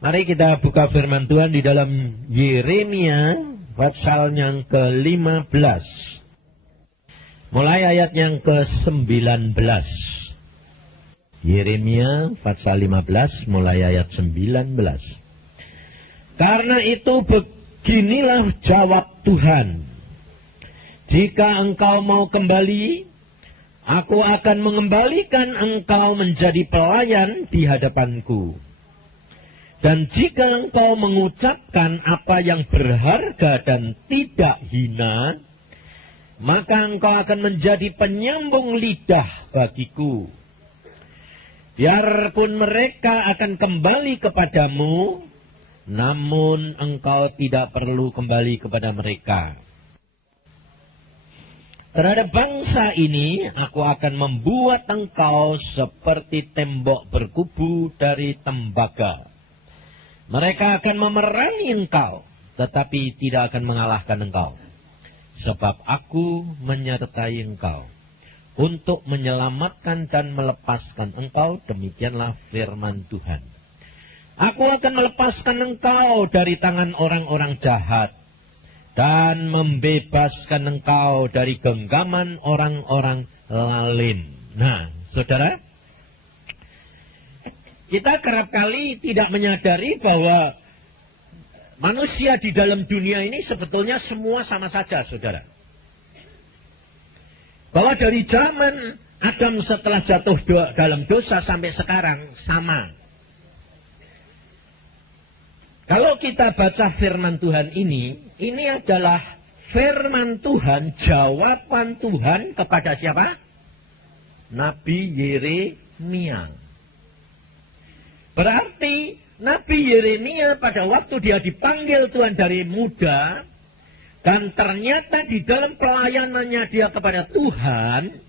Mari kita buka firman Tuhan di dalam Yeremia pasal yang ke-15. Mulai ayat yang ke-19. Yeremia pasal 15 mulai ayat 19. Karena itu beginilah jawab Tuhan. Jika engkau mau kembali, aku akan mengembalikan engkau menjadi pelayan di hadapanku. Dan jika engkau mengucapkan apa yang berharga dan tidak hina, maka engkau akan menjadi penyambung lidah bagiku. Biarpun mereka akan kembali kepadamu, namun engkau tidak perlu kembali kepada mereka. Terhadap bangsa ini, aku akan membuat engkau seperti tembok berkubu dari tembaga. Mereka akan memerangi engkau, tetapi tidak akan mengalahkan engkau. Sebab aku menyertai engkau untuk menyelamatkan dan melepaskan engkau, demikianlah firman Tuhan. Aku akan melepaskan engkau dari tangan orang-orang jahat dan membebaskan engkau dari genggaman orang-orang lalin. Nah, saudara, kita kerap kali tidak menyadari bahwa manusia di dalam dunia ini sebetulnya semua sama saja, saudara. Bahwa dari zaman Adam setelah jatuh dalam dosa sampai sekarang sama. Kalau kita baca firman Tuhan ini adalah firman Tuhan, jawaban Tuhan kepada siapa? Nabi Yeremia. Berarti Nabi Yeremia pada waktu dia dipanggil Tuhan dari muda, dan ternyata di dalam pelayanannya dia kepada Tuhan,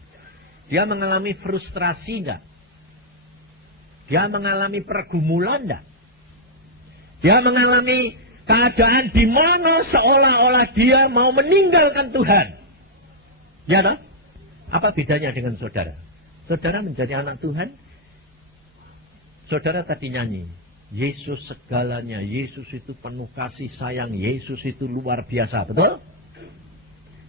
dia mengalami frustrasi enggak? Dia mengalami pergumulan enggak? Dia mengalami keadaan di mana seolah-olah dia mau meninggalkan Tuhan. Ya toh? Apa bedanya dengan saudara? Saudara menjadi anak Tuhan, saudara tadi nyanyi, Yesus segalanya, Yesus itu penuh kasih sayang, Yesus itu luar biasa, betul?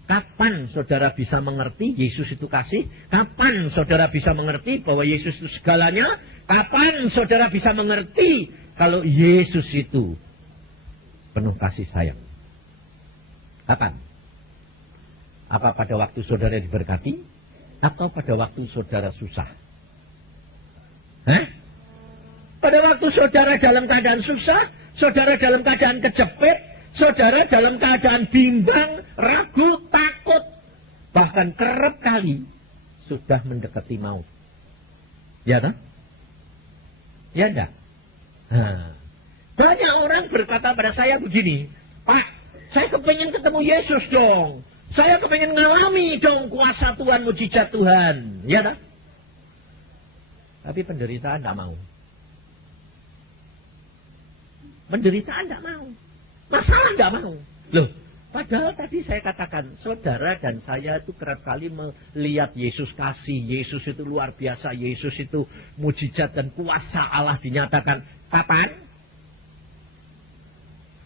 Kapan saudara bisa mengerti Yesus itu kasih? Kapan saudara bisa mengerti bahwa Yesus itu segalanya? Kapan saudara bisa mengerti kalau Yesus itu penuh kasih sayang? Kapan? Apa pada waktu saudara diberkati? Atau pada waktu saudara susah? Hah? Pada waktu saudara dalam keadaan susah, saudara dalam keadaan kejepit, saudara dalam keadaan bimbang, ragu, takut, bahkan kerap kali sudah mendekati maut. Ya kan? Ya enggak? Nah, banyak orang berkata pada saya begini, Pak, saya kepengen ketemu Yesus dong. Saya kepengen ngalami dong kuasa Tuhan, mujizat Tuhan. Ya kan? Tapi penderitaan enggak mau. Penderitaan tidak mau. Masalah tidak mau. Loh, padahal tadi saya katakan, saudara dan saya itu kerap kali melihat Yesus kasih. Yesus itu luar biasa. Yesus itu mujizat dan kuasa Allah dinyatakan. Kapan?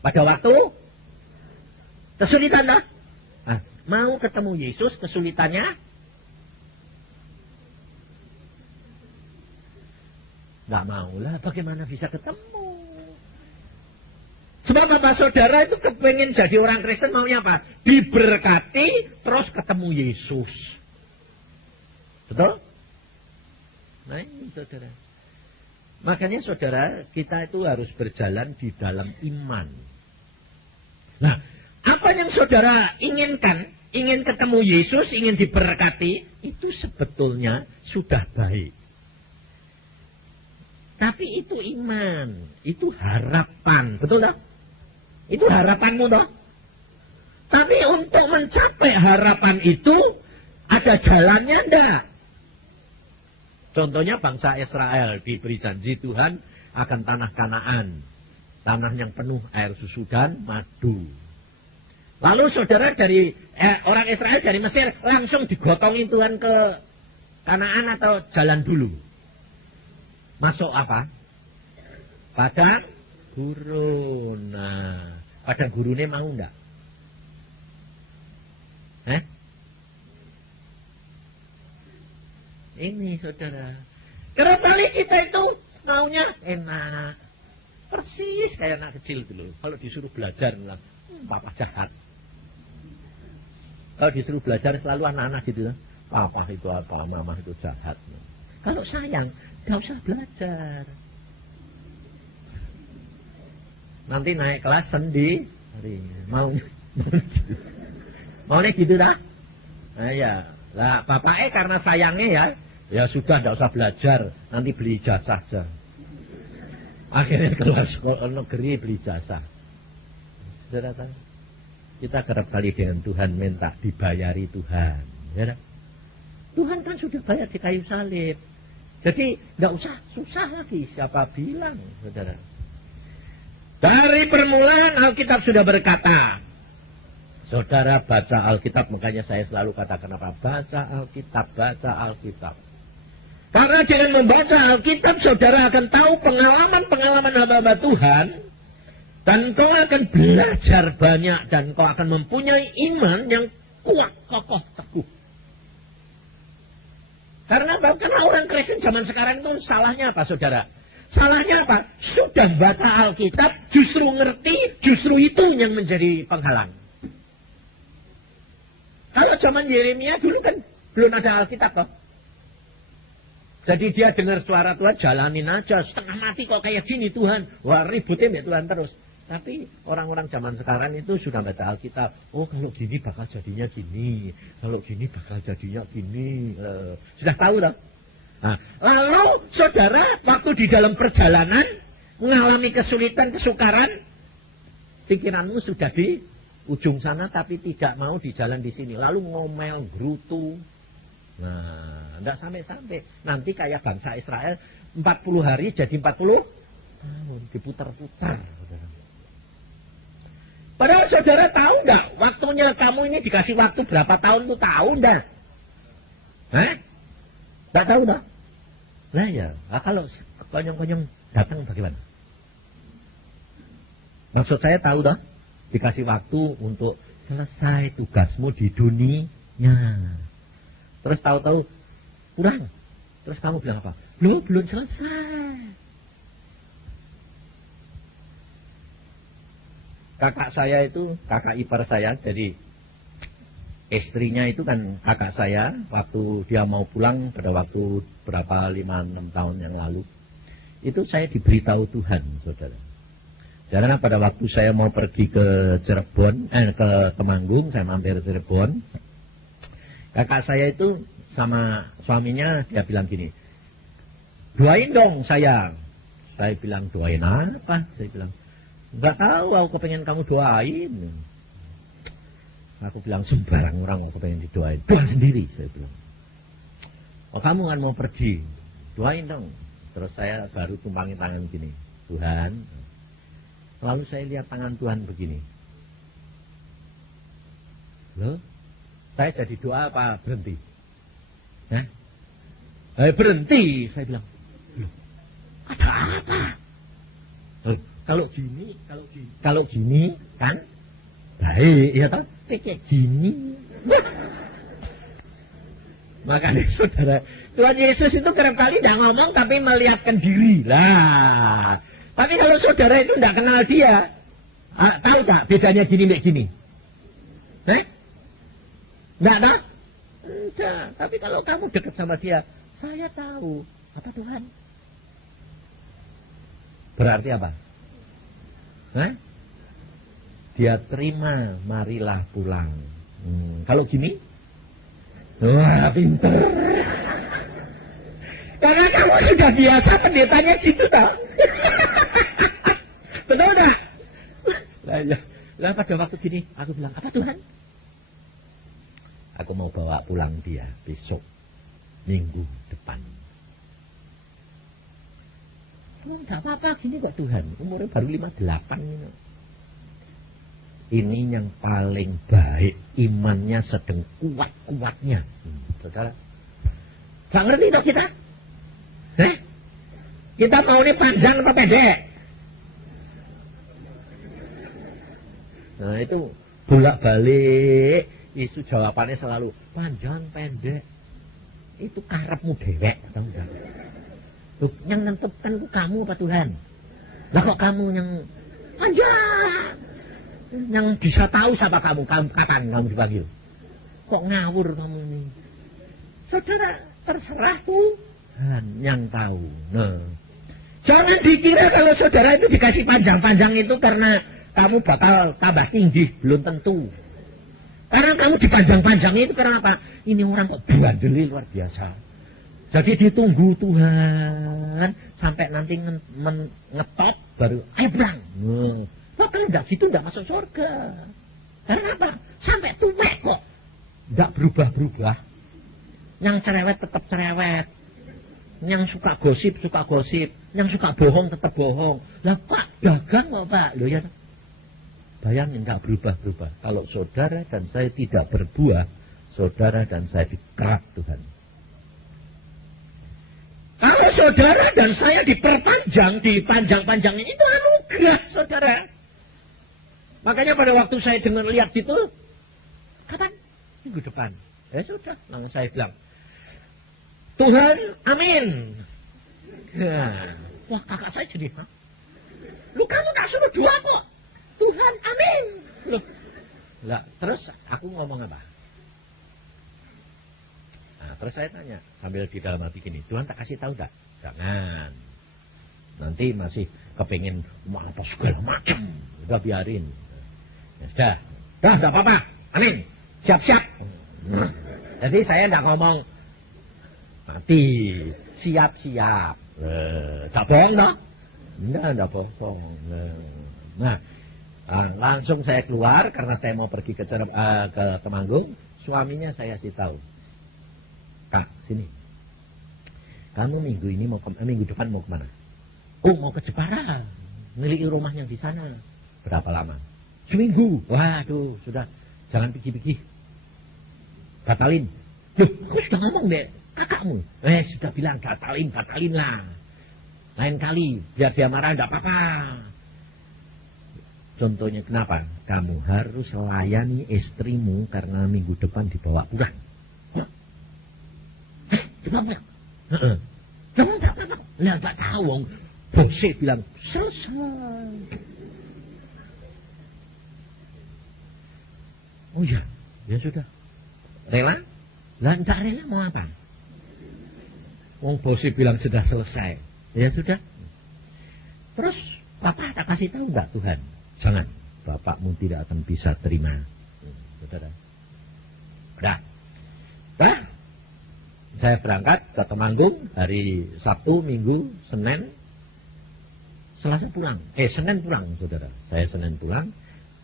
Pada waktu kesulitan dah. Nah, mau ketemu Yesus, kesulitannya nggak mau lah. Bagaimana bisa ketemu? Sebab apa? Saudara itu kepengen jadi orang Kristen maunya apa? Diberkati terus ketemu Yesus. Betul? Nah ini saudara. Makanya saudara, kita itu harus berjalan di dalam iman. Nah, apa yang saudara inginkan? Ingin ketemu Yesus, ingin diberkati, itu sebetulnya sudah baik. Tapi itu iman, itu harapan. Betul tak? Itu harapanmu toh. Tapi untuk mencapai harapan itu ada jalannya enggak? Contohnya bangsa Israel diberi janji Tuhan akan tanah Kanaan. Tanah yang penuh air susu dan madu. Lalu saudara dari orang Israel dari Mesir langsung digotongin Tuhan ke Kanaan atau jalan dulu? Masuk apa? Padang gurun. Nah, pada gurune mau enggak? Ini saudara. Kerap kali kita itu maunya enak. Persis kayak anak kecil dulu. Kalau disuruh belajar, bilang, papa jahat. Kalau disuruh belajar selalu anak-anak gitu. Papa itu apa, mama itu jahat. Kalau sayang, gak usah belajar. Nanti naik kelas sendiri. Maunya gitu dah. Nah, ya. Lah, bapaknya karena sayangnya ya sudah tidak usah belajar, nanti beli ijazah saja. Akhirnya keluar sekolah negeri beli ijazah. Saudara tahu? Kita kerap kali dengan Tuhan minta dibayari Tuhan. Ya, Tuhan kan sudah bayar di kayu salib. Jadi nggak usah susah lagi. Siapa bilang, saudara? Dari permulaan Alkitab sudah berkata. Saudara baca Alkitab, makanya saya selalu katakan apa? Baca Alkitab, baca Alkitab. Karena dengan membaca Alkitab, saudara akan tahu pengalaman-pengalaman hamba-hamba Tuhan. Dan kau akan belajar banyak. Dan kau akan mempunyai iman yang kuat, kokoh, teguh. Karena bahkan orang Kristen zaman sekarang itu salahnya apa, saudara? Salahnya apa? Sudah baca Alkitab, justru ngerti, justru itu yang menjadi penghalang. Kalau zaman Yeremia dulu kan belum ada Alkitab kok. Jadi dia dengar suara Tuhan, jalanin aja. Setengah mati kok kayak gini Tuhan. Wah, ributin ya Tuhan terus. Tapi orang-orang zaman sekarang itu sudah baca Alkitab. Oh, kalau gini bakal jadinya gini. Kalau gini bakal jadinya gini. Sudah tahu dong? Nah, lalu saudara waktu di dalam perjalanan mengalami kesulitan, kesukaran, pikiranmu sudah di ujung sana tapi tidak mau di jalan di sini. Lalu ngomel, gerutu. Nah, tidak sampai-sampai. Nanti kayak bangsa Israel 40 hari jadi 40 tahun. Diputar-putar. Padahal saudara tahu nggak? Waktunya kamu ini dikasih waktu berapa tahun tuh tahu nggak? Nggak tahu dah. Lah ya, kalau konyong-konyong datang bagaimana? Maksud saya tahu dah. Dikasih waktu untuk selesai tugasmu di dunia. Terus tahu-tahu kurang. Terus kamu bilang apa? Loh, belum selesai. Kakak saya itu, kakak ipar saya, jadi istrinya itu kan kakak saya. Waktu dia mau pulang pada waktu berapa 5-6 tahun yang lalu. Itu saya diberitahu Tuhan, saudara. Karena pada waktu saya mau pergi ke Cirebon, ke Temanggung, saya mampir Cirebon. Kakak saya itu sama suaminya, dia bilang gini, doain dong sayang. Saya bilang, doain apa? Saya bilang, enggak tahu, aku kepengen kamu doain. Aku bilang, sembarang orang aku kepengen didoain. Doa sendiri, saya bilang. Oh, kamu kan mau pergi, doain dong. Terus saya baru tumpangin tangan gini, Tuhan. Lalu saya lihat tangan Tuhan begini. Loh, saya jadi doa apa berhenti? Berhenti, saya bilang. Loh, ada apa? Kalau gini kan baik, ya kan? Kayak gini. Makanya saudara, Tuhan Yesus itu kerap kali tidak ngomong tapi melihatkan diri lah. Tapi kalau saudara itu tidak kenal dia, tahu tak bedanya gini dengan gini? Tidak tahu? Tidak. Tapi kalau kamu dekat sama dia, saya tahu. Apa Tuhan? Berarti apa? Dia terima, marilah pulang. Kalau gini? Wah, pintar. Karena kamu sudah biasa pendetanya gitu tak? Betul tak? Lah pada waktu gini aku bilang, apa Tuhan? Aku mau bawa pulang dia besok minggu depan. Tuhan tak apa-apa gini kok Tuhan. Umurnya baru 58 ini. Ini yang paling baik, imannya sedang kuat-kuatnya. Saudara, gak ngerti tak kita? Kita mau ini panjang apa pendek? Nah itu bolak-balik, itu jawabannya selalu panjang pendek. Itu karepmu dewek, tahu enggak? Tuh, yang nentukan itu kamu apa Tuhan? Lah kok kamu yang panjang? Yang bisa tahu siapa kamu kapan kamu dipanggil? Kok ngawur kamu ini? Saudara, terserah Tuhan yang tahu. Nah, jangan dikira kalau saudara itu dikasih panjang-panjang itu karena kamu bakal tambah tinggi, belum tentu. Karena kamu dipanjang-panjangnya itu karena apa? Ini orang kok bandel luar biasa. Jadi ditunggu Tuhan sampai nanti ngetop baru pulang. Nah, kalau enggak gitu enggak masuk surga. Karena apa? Sampai tuwek kok enggak berubah-berubah. Yang cerewet tetap cerewet. Yang suka gosip, yang suka bohong tetap bohong. Lah Pak, dagang kok Pak? Loh ya. Bayangin enggak berubah-berubah. Kalau saudara dan saya tidak berbuah, saudara dan saya dikerap Tuhan. Kalau saudara dan saya diperpanjang, dipanjang-panjangnya, itu anugerah saudara. Makanya pada waktu saya dengar lihat itu, kapan? Minggu depan. Ya sudah, langsung saya bilang, Tuhan, amin. Nah, wah kakak saya jadi, hah? Lu kamu tak suruh doa kok. Tuhan, amin. Loh. Lah, terus aku ngomong apa? Nah, terus saya tanya, sambil di dalam hati gini, Tuhan tak kasih tahu tak? Jangan. Nanti masih kepingin apa segala macam. Udah biarin. Ya, sudah. Dah, enggak apa-apa. Amin. Siap-siap. Nah, jadi saya enggak ngomong mati. Siap-siap. Tak bohong toh? Enggak bohong. Nah, langsung saya keluar karena saya mau pergi ke Temanggung. Suaminya saya kasih tahu. Kak, sini. Kamu minggu depan mau kemana? Oh, mau ke Jepara. Miliki rumah yang di sana. Berapa lama? Seminggu. Waduh, sudah. Jangan pikir-pikir. Batalin. Loh, aku sudah ngomong deh kakakmu. Sudah bilang batalin lah. Lain kali, biar dia marah enggak apa-apa. Contohnya kenapa? Kamu harus layani istrimu karena minggu depan dibawa pulang. Kenapa? Enggak tahu. Bosnya bilang selesai. Oh iya, ya sudah. Rela? Lah enggak rela mau apa? Wong bosnya bilang sudah selesai. Ya sudah. Terus Bapak tak kasih tahu enggak Tuhan? Jangan. Bapakmu tidak akan bisa terima. Saudara. Udah. Saya berangkat ke Temanggung hari Sabtu, Minggu, Senin, Selasa pulang. Senin pulang, saudara. Saya Senin pulang.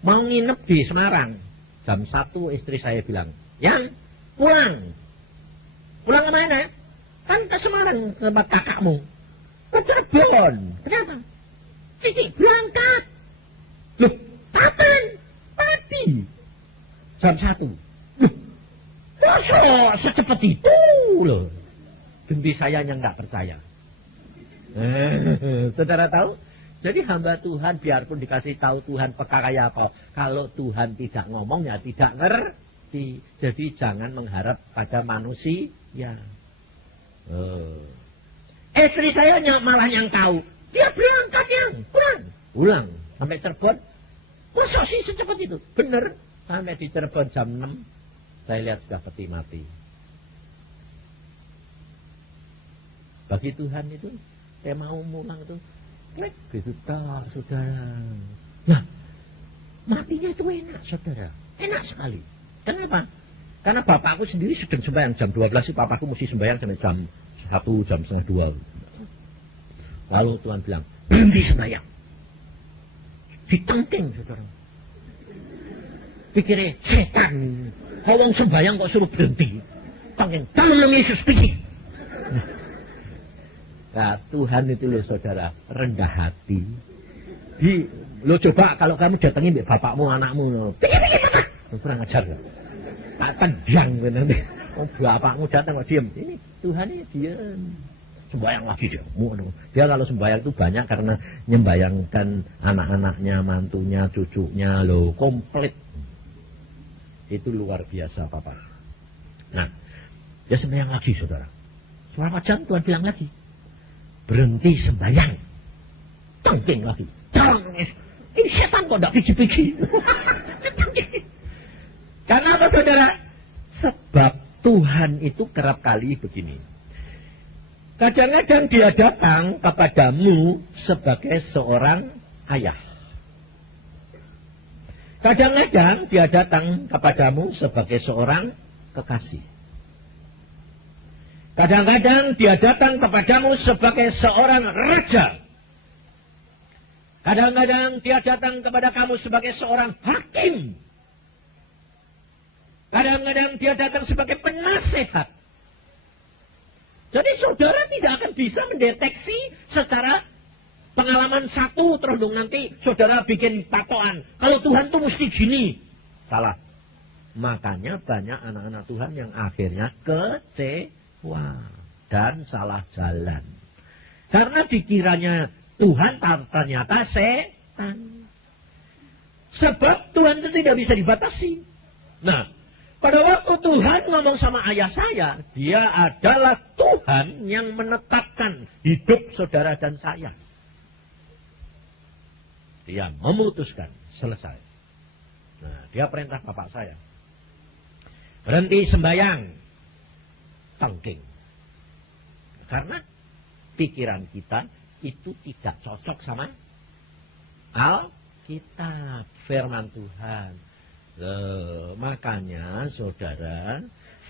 Mau nginep di Semarang. Jam 1 istri saya bilang, Yang, pulang. Pulang kemana? Kan ke Semarang, ke tempat kakakmu. Ke Cirebon. Kenapa? Cici, berangkat. Loh, kapan? Tadi. Jam 1. Masa secepat itu loh. Demi saya yang nggak percaya. Saudara tahu? Jadi hamba Tuhan biarpun dikasih tahu Tuhan peka kayak apa. Kalau Tuhan tidak ngomong ya tidak ngerti. Jadi jangan mengharap pada manusia. Istri saya malah yang tahu. Dia berangkat yang pulang. Sampai Cirebon. Masa sih secepat itu? Bener. Sampai di Cirebon jam 6. Saya lihat sudah peti mati. Bagi Tuhan itu, saya mau pulang itu, gitu tak, saudara. Nah, matinya itu enak, saudara. Enak sekali. Kenapa? Karena bapakku sendiri sedang sembahyang jam 12, bapakku mesti sembahyang sampai jam 1, jam setengah 2. Lalu Tuhan bilang, berhenti sembahyang. Ditengking, saudara. Pikirnya, setan. Ngomong sembahyang kok suruh berhenti. Tengking, dalam Yesus pikir. Nah, Tuhan itu loh saudara, rendah hati. Lo coba kalau kamu datangin bapakmu, anakmu. Pikir-pikir apa? Kurang ajar. Tak tendang. Bapakmu datang kok diem. Ini Tuhan ini diem. sembahyang lagi dia. Dia kalau sembahyang itu banyak karena nyembayangkan anak-anaknya, mantunya, cucunya, loh, komplit. Itu luar biasa, Papa. Nah, dia sembahyang lagi, saudara. Selama jam Tuhan bilang lagi, berhenti sembahyang. Tangking lagi. Ini setan kok tidak pigi-pigi. Karena apa, saudara? Sebab Tuhan itu kerap kali begini. Kadang-kadang dia datang kepadamu sebagai seorang ayah. Kadang-kadang dia datang kepadamu sebagai seorang kekasih. Kadang-kadang dia datang kepadamu sebagai seorang raja. Kadang-kadang dia datang kepada kamu sebagai seorang hakim. Kadang-kadang dia datang sebagai penasehat. Jadi saudara tidak akan bisa mendeteksi secara pengalaman satu terus dong nanti saudara bikin patokan. Kalau Tuhan tuh mesti gini. Salah. Makanya banyak anak-anak Tuhan yang akhirnya kecewa dan salah jalan. Karena dikiranya Tuhan ternyata setan. Sebab Tuhan itu tidak bisa dibatasi. Nah, pada waktu Tuhan ngomong sama ayah saya, dia adalah Tuhan yang menetapkan hidup saudara dan saya. Dia memutuskan, selesai. Nah, dia perintah bapak saya. Berhenti sembahyang. Tangking. Karena pikiran kita itu tidak cocok sama Alkitab, firman Tuhan. Makanya saudara,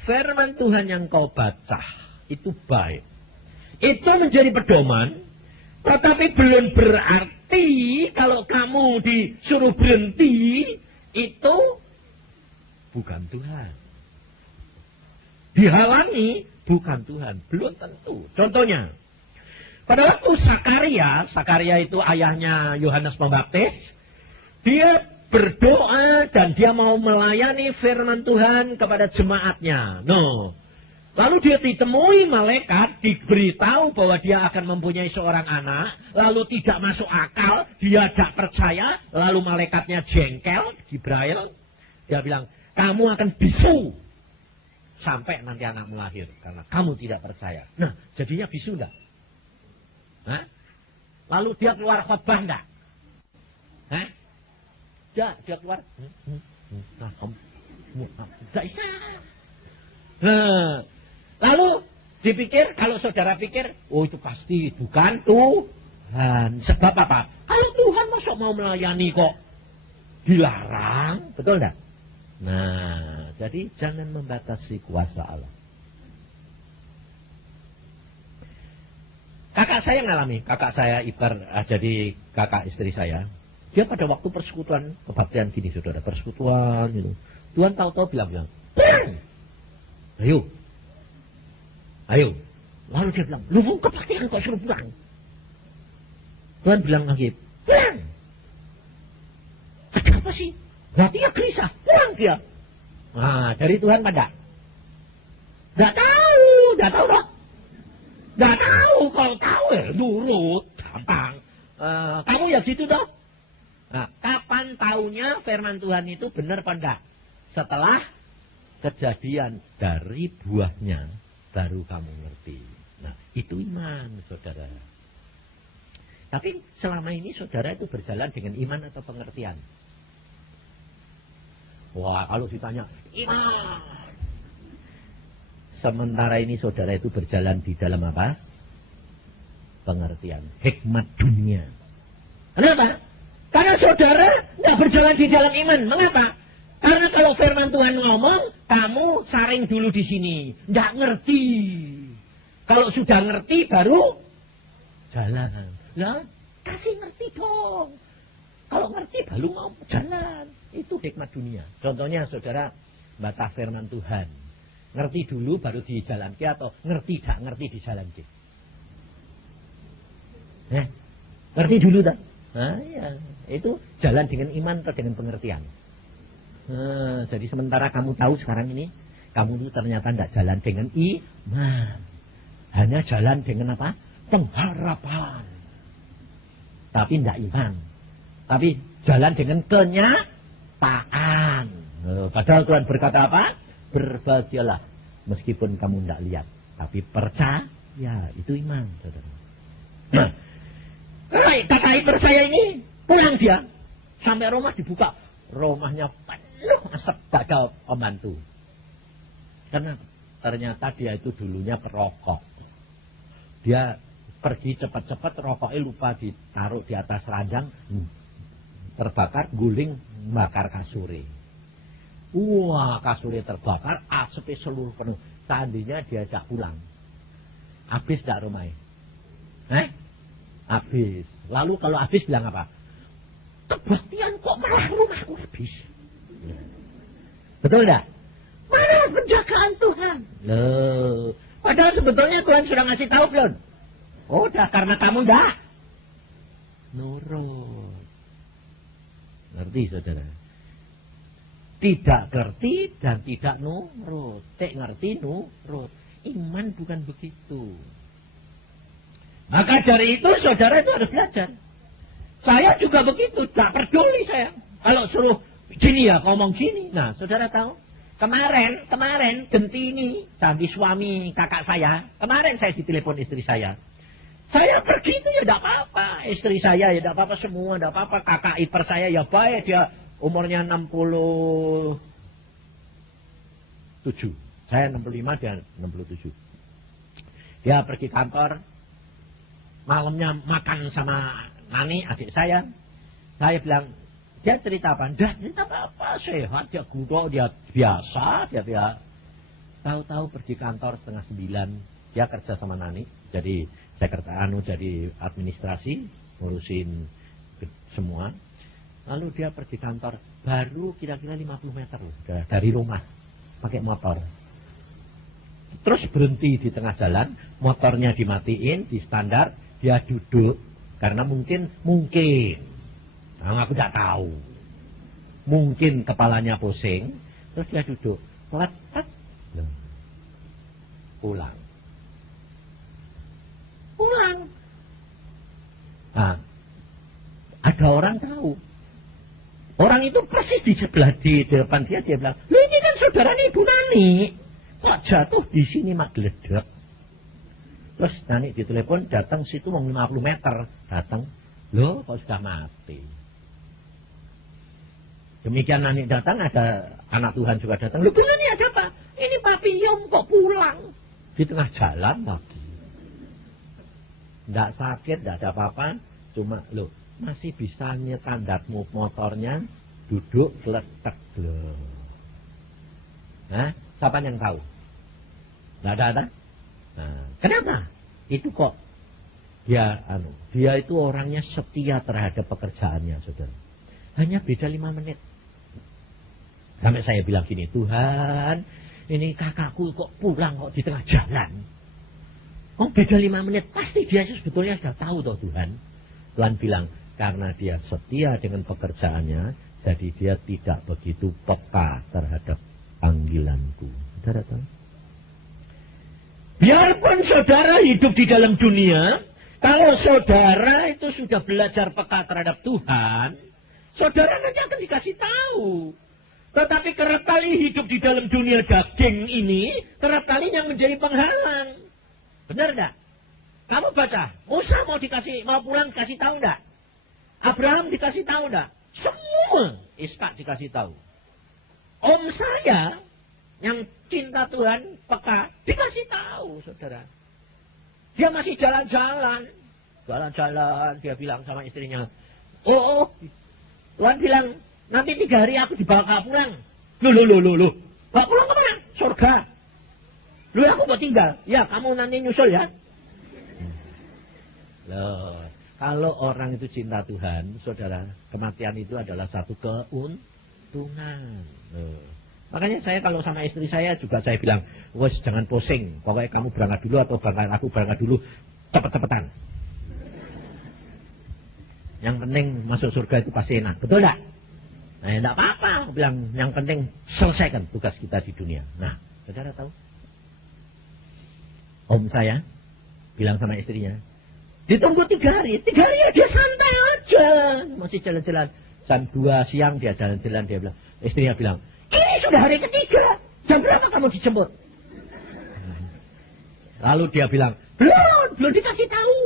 firman Tuhan yang kau baca itu baik. Itu menjadi pedoman, tetapi belum berarti kalau kamu disuruh berhenti, itu bukan Tuhan. Dihalangi, bukan Tuhan. Belum tentu. Contohnya, pada waktu Sakaria itu ayahnya Yohanes Pembaptis, dia berdoa dan dia mau melayani firman Tuhan kepada jemaatnya. Lalu dia ditemui malaikat, diberitahu bahwa dia akan mempunyai seorang anak, lalu tidak masuk akal, dia tidak percaya, lalu malaikatnya jengkel, Gibrail, dia bilang, kamu akan bisu sampai nanti anakmu lahir, karena kamu tidak percaya. Nah, jadinya bisu enggak? Hah? Lalu dia keluar khotbah enggak? Hah? Ya, dia keluar. Nah, kamu enggak bisa. Nah, lalu dipikir, kalau saudara pikir, oh itu pasti bukan Tuhan. Sebab apa? Kalau Tuhan masuk mau melayani kok dilarang, betul enggak? Nah, jadi jangan membatasi kuasa Allah. Kakak saya ngalami, kakak saya jadi kakak istri saya. Dia pada waktu persekutuan kebaktian gini, saudara, persekutuan gitu. Tuhan tahu-tahu bilang, ayo. Lalu dia bilang, lu mau kebaktian kok suruh pulang. Tuhan bilang lagi, pulang. Kenapa sih? Berarti ya gelisah, pulang dia. Nah, dari Tuhan pada? Nggak tahu dong. Nggak tahu, kalau tahu nurut, gampang. Kamu ya gitu dong. Nah, kapan taunya firman Tuhan itu benar apa enggak? Setelah kejadian dari buahnya, baru kamu ngerti. Nah, itu iman, saudara. Tapi selama ini saudara itu berjalan dengan iman atau pengertian? Wah, kalau ditanya, iman. Sementara ini saudara itu berjalan di dalam apa? Pengertian. Hikmat dunia. Kenapa? Karena saudara tidak berjalan di dalam iman. Mengapa? Karena kalau firman Tuhan ngomong, kamu saring dulu di sini. Tidak ngerti. Kalau sudah ngerti, baru jalan. Nah, kasih ngerti dong. Kalau ngerti, baru mau jalan. Itu hikmat dunia. Contohnya, saudara, baca firman Tuhan. Ngerti dulu, baru dijalankan, atau ngerti tidak ngerti dijalankan. Ngerti dulu tak? Nah, ya. Itu jalan dengan iman atau dengan pengertian. Nah, jadi sementara kamu tahu sekarang ini, kamu itu ternyata tidak jalan dengan iman. Hanya jalan dengan apa? Pengharapan. Tapi tidak iman. Tapi jalan dengan kenyataan. Padahal Tuhan berkata apa? Berbahagialah meskipun kamu tidak lihat. Tapi percaya, itu iman. Saudara. Nah, kakak ipar saya ini pulang dia. Sampai rumah dibuka. Rumahnya penuh asap, tak ada pembantu. Karena ternyata dia itu dulunya perokok. Dia pergi cepat-cepat, rokoknya lupa ditaruh di atas ranjang, terbakar, guling, bakar kasure. Wah, kasure terbakar, asapnya seluruh penuh. Seandainya diajak pulang. Habis tak rumahnya? Habis. Lalu kalau habis bilang apa? Kebaktian kok malah rumahku habis. Betul enggak? Mana penjagaan Tuhan? Loh. Padahal sebetulnya Tuhan sudah ngasih tahu belum? Oh, udah, karena kamu enggak nurut. Ngerti saudara? Tidak ngerti dan tidak nurut. Cek ngerti nurut. Iman bukan begitu. Maka dari itu saudara itu harus belajar. Saya juga begitu, tak peduli saya. Kalau suruh gini ya, ngomong gini. Nah, saudara tahu? Kemarin, Gentini, suami kakak saya. Kemarin saya ditelepon istri saya. Saya pergi itu ya tidak apa-apa. Istri saya ya tidak apa-apa semua, tidak apa-apa. Kakak ipar saya ya baik, dia umurnya 67. Saya 65, dia 67. Dia pergi kantor. Malamnya makan sama Nani, adik saya. Saya bilang, dia cerita apa? Dia cerita apa? Sehat, dia gudok, dia biasa, dia tahu-tahu pergi kantor 8:30. Dia kerja sama Nani, jadi jadi administrasi, ngurusin semua. Lalu dia pergi kantor, baru kira-kira 50 meter loh, dari rumah, pakai motor. Terus berhenti di tengah jalan, motornya dimatiin, di standar, dia duduk, karena mungkin, nah, aku tidak tahu. Mungkin kepalanya pusing, terus dia duduk, pulang. Nah, ada orang tahu. Orang itu persis di sebelah di depan dia bilang, ini kan saudara Ibu Nani, kok jatuh di sini mak geledek. Terus Nani ditelepon, datang situ mau 50 meter, datang, loh kok sudah mati. Demikian Nani datang, ada anak Tuhan juga datang, loh ini ada apa? Ini Papi Yom kok pulang di tengah jalan lagi. Tidak sakit, tidak ada apa-apa, cuma loh masih bisa nyetandat motornya, duduk geletek loh. Nah, siapa yang tahu? Tidak ada? Nah, kenapa? Itu kok dia itu orangnya setia terhadap pekerjaannya, saudara. Hanya beda 5 menit. Sampai saya bilang gini, Tuhan, ini kakakku kok pulang kok di tengah jalan. Oh, beda 5 menit. Pasti dia sebetulnya sudah tahu toh Tuhan. Tuhan bilang, karena dia setia dengan pekerjaannya, jadi dia tidak begitu peka terhadap panggilanku. Saudara tahu? Biarpun saudara hidup di dalam dunia, kalau saudara itu sudah belajar peka terhadap Tuhan, saudara nanti akan dikasih tahu. Tetapi kerap kali hidup di dalam dunia daging ini, kerap kali yang menjadi penghalang. Benar enggak? Kamu baca, Musa mau pulang dikasih tahu enggak? Abraham dikasih tahu enggak? Semua Ishak dikasih tahu. Om saya yang cinta Tuhan, peka, dikasih tahu, saudara. Dia masih jalan-jalan. Jalan-jalan, dia bilang sama istrinya, oh, Tuhan bilang, nanti 3 hari aku dibawa pulang. Loh. Bawa pulang kemana? Surga. Loh, aku mau tinggal. Ya, kamu nanti nyusul ya. Loh, kalau orang itu cinta Tuhan, saudara, kematian itu adalah satu keuntungan. Loh. Makanya saya kalau sama istri saya juga saya bilang, wes jangan pusing, pokoknya kamu berangkat dulu atau aku berangkat dulu, cepet-cepetan. Yang penting masuk surga itu pasti enak, betul enggak? Nah, enggak apa-apa, aku bilang yang penting selesaikan tugas kita di dunia. Nah, saudara tahu? Om saya bilang sama istrinya, ditunggu 3 hari. 3 hari ya dia santai aja. Masih jalan-jalan. Jam 2 siang dia jalan-jalan. Dia bilang, istrinya bilang, ini sudah hari ketiga. Jam berapa kamu dijemput? Lalu dia bilang, belum dikasih tahu.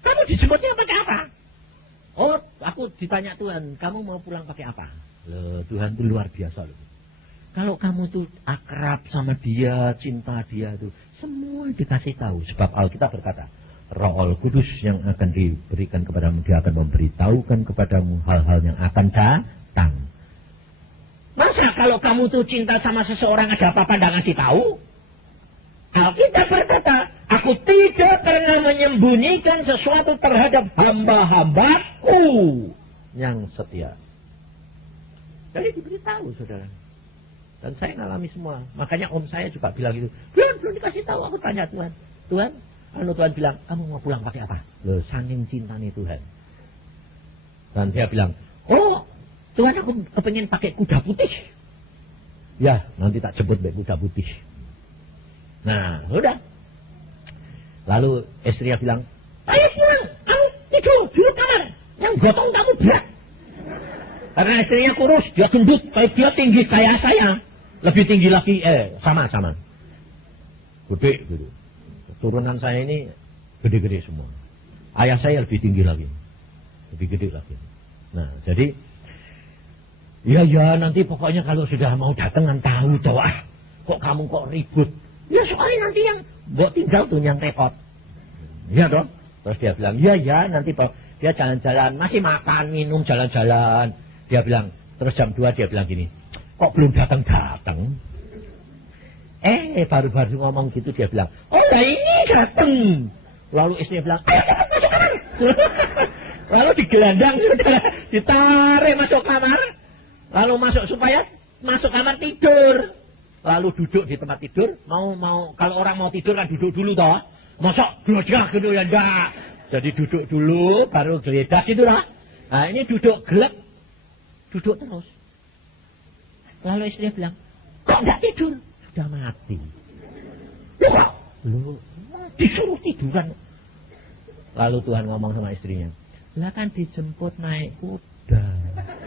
Kamu dijemputnya pakai apa? Oh, aku ditanya Tuhan, kamu mau pulang pakai apa? Loh, Tuhan itu luar biasa loh. Kalau kamu tuh akrab sama dia, cinta dia tuh, semua dikasih tahu. Sebab Alkitab berkata, Roh Kudus yang akan diberikan kepadamu, dia akan memberitahukan kepadamu hal-hal yang akan datang. Masa kalau kamu tuh cinta sama seseorang ada apa-apa nggak ngasih tahu? Alkitab berkata, aku tidak pernah menyembunyikan sesuatu terhadap hamba-hambaku yang setia. Jadi diberitahu, saudara. Dan saya ngalami semua. Makanya om saya juga bilang gitu. Belum dikasih tahu. Aku tanya Tuhan. Tuhan bilang, kamu mau pulang pakai apa? Loh, saking cintanya Tuhan. Dan dia bilang, oh, Tuhan aku kepengen pakai kuda putih. Ya, nanti tak jemput pakai kuda putih. Nah, udah. Lalu istrinya bilang, ayo pulang. Kamu tidur di kamar. Yang gotong kamu berat. Karena istrinya kurus, dia gendut. Dia tinggi kayak saya. Lebih tinggi lagi, sama. Gede gitu. Turunan saya ini gede-gede semua. Ayah saya lebih tinggi lagi. Lebih gede lagi. Nah, jadi ya nanti pokoknya kalau sudah mau datangan tahu toh, kok kamu kok ribut. Ya soalnya nanti yang buat tinggal tuh yang repot. Iya dong. Terus dia bilang, ya nanti dia jalan-jalan, masih makan, minum, jalan-jalan. Dia bilang, terus jam 2 dia bilang gini, kok belum datang-datang? Baru-baru ngomong gitu dia bilang, oh ya ini datang. Lalu istrinya bilang, masuk kamar. Lalu digelandang, ditarik masuk kamar. Lalu supaya masuk kamar tidur. Lalu duduk di tempat tidur, kalau orang mau tidur kan duduk dulu toh. Masuk gelajah gitu ya enggak. Jadi duduk dulu, baru geledak gitu lah. Nah ini duduk gelap, duduk terus. Lalu istrinya bilang, kok enggak tidur? Sudah mati. Loh, disuruh tiduran. Lalu Tuhan ngomong sama istrinya, lah kan dijemput naik kuda.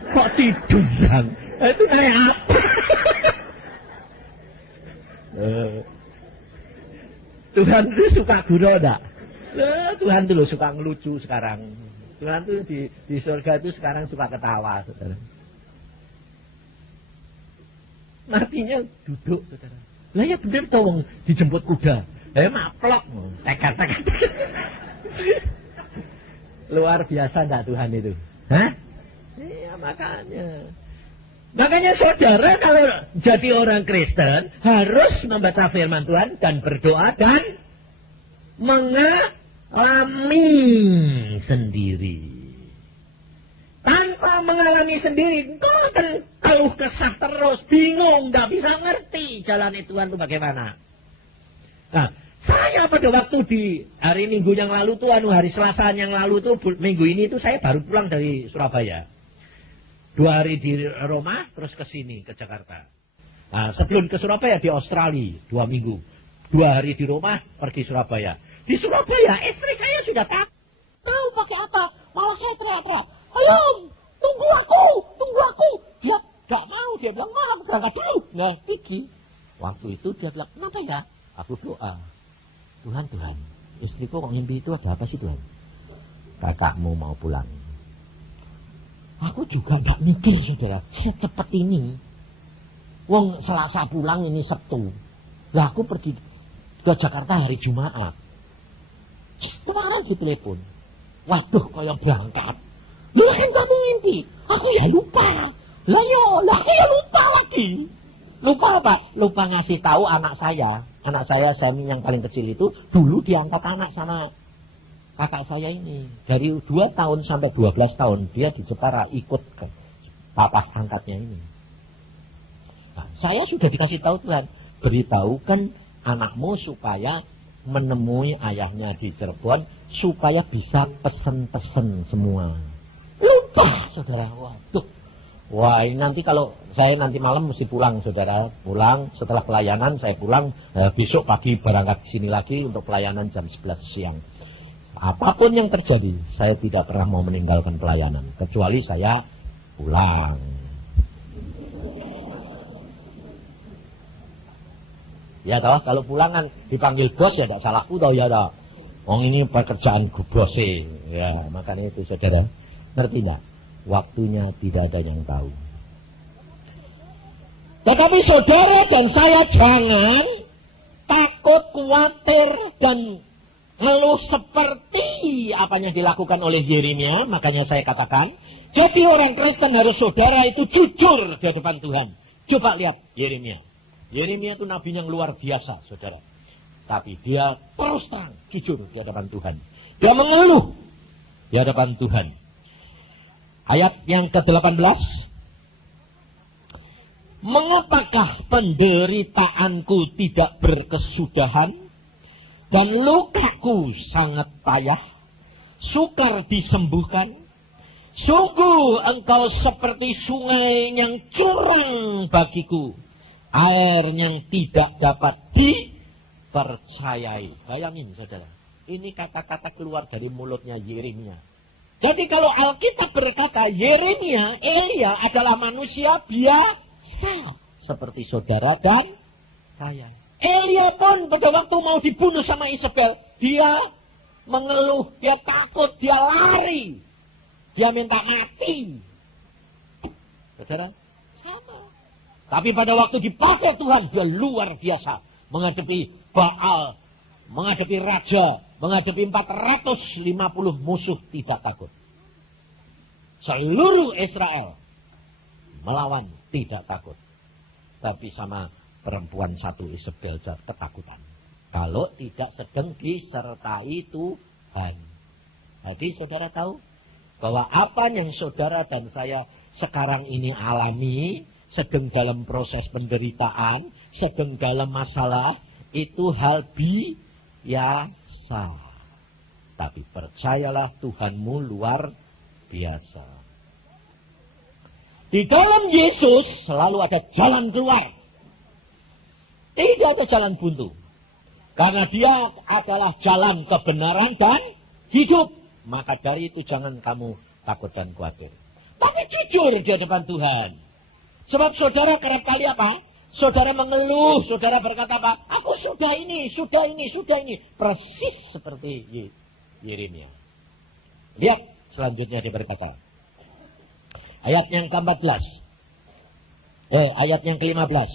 Kok tiduran? Itu naik apa? Tuhan itu suka guru enggak? Tuhan itu loh suka ngelucu sekarang. Tuhan itu di surga itu sekarang suka ketawa, saudara. Matinya duduk, saudara. Lah ya bener toh dijemput kuda. Maplok, tekat. Luar biasa enggak Tuhan itu? Hah? Iya makanya saudara kalau jadi orang Kristen harus membaca firman Tuhan dan berdoa dan mengalami sendiri. Tanpa mengalami sendiri, kau akan keluh kesah terus, bingung, nggak bisa ngerti jalan Tuhan itu bagaimana. Nah, saya pada waktu di hari Minggu yang lalu tuh, hari Selasa yang lalu tuh, minggu ini tuh saya baru pulang dari Surabaya. 2 hari di Roma, terus ke sini, ke Jakarta. Nah, sebelum ke Surabaya di Australia, 2 minggu. 2 hari di Roma, pergi Surabaya. Di Surabaya, istri saya sudah tahu pakai apa. Malah saya teriak-teriak, ayo, tunggu aku. Dia gak mau, dia bilang, aku berangkat dulu. Nah, pergi. Waktu itu dia bilang, kenapa ya? Aku doa, Tuhan, istriku kok ngimpi itu ada apa sih Tuhan? Kakakmu mau pulang. Aku juga gak mikir, saudara, secepat ini. Wong Selasa pulang, ini Sabtu. Lah aku pergi ke Jakarta hari Jumat. Kemarin ditelepon. Waduh, kaya berangkat. Lu kan kamu mimpi. Aku ya lupa. Lah aku ya lupa lagi. Lupa apa? Lupa ngasih tahu anak saya. Anak saya, Sami yang paling kecil itu, dulu diangkat anak sama kakak saya ini. Dari 2 tahun sampai 12 tahun dia di Jepara ikut ke papa angkatnya ini. Nah, saya sudah dikasih tahu Tuhan, beritahukan anakmu supaya menemui ayahnya di Cirebon supaya bisa pesen-pesen semua. Lupa, saudara. Waduh, Wah, ini nanti kalau saya nanti malam mesti pulang, saudara. Pulang, setelah pelayanan saya pulang. Besok pagi berangkat ke sini lagi untuk pelayanan jam 11 siang. Apapun yang terjadi, saya tidak pernah mau meninggalkan pelayanan. Kecuali saya pulang. Ya toh, kalau pulang kan dipanggil bos ya tidak salahku toh ya toh. Ini pekerjaan bos ya, makanya itu saudara. Ngerti enggak? Waktunya tidak ada yang tahu. Tetapi saudara dan saya jangan takut, khawatir dan ngeluh seperti apa yang dilakukan oleh Yeremia. Makanya saya katakan, jadi orang Kristen harus saudara itu jujur di hadapan Tuhan. Coba lihat Yeremia. Yeremia itu nabi yang luar biasa, saudara. Tapi dia terus terang, jujur di hadapan Tuhan. Dia mengeluh di hadapan Tuhan. Ayat yang ke-18. Mengapakah penderitaanku tidak berkesudahan dan lukaku sangat payah, sukar disembuhkan? Sungguh engkau seperti sungai yang curang bagiku, air yang tidak dapat dipercayai. Bayangin saudara, ini kata-kata keluar dari mulutnya Yeremia. Jadi kalau Alkitab berkata Yeremia, Elia adalah manusia biasa seperti saudara dan saya. Elia pun pada waktu mau dibunuh sama Isabel, dia mengeluh, dia takut, dia lari, dia minta mati. Saudara, sama. Tapi pada waktu dipakai Tuhan, dia luar biasa menghadapi Baal, menghadapi raja, menghadapi 450 musuh tidak takut. Seluruh Israel melawan tidak takut. Tapi sama perempuan satu Isabel ketakutan. Kalau tidak sedang disertai Tuhan. Jadi saudara tahu bahwa apa yang saudara dan saya sekarang ini alami, sedang dalam proses penderitaan, sedang dalam masalah, itu hal biasa. Tapi percayalah Tuhanmu luar biasa. Di dalam Yesus selalu ada jalan keluar. Tidak ada jalan buntu. Karena dia adalah jalan kebenaran dan hidup. Maka dari itu jangan kamu takut dan khawatir. Tapi jujur di hadapan Tuhan. Sebab saudara kerap kali apa? Saudara mengeluh, saudara berkata apa? Aku sudah ini. Persis seperti Yeremia. Lihat selanjutnya dia berkata. Ayat yang ke-14. Ayat yang ke-15.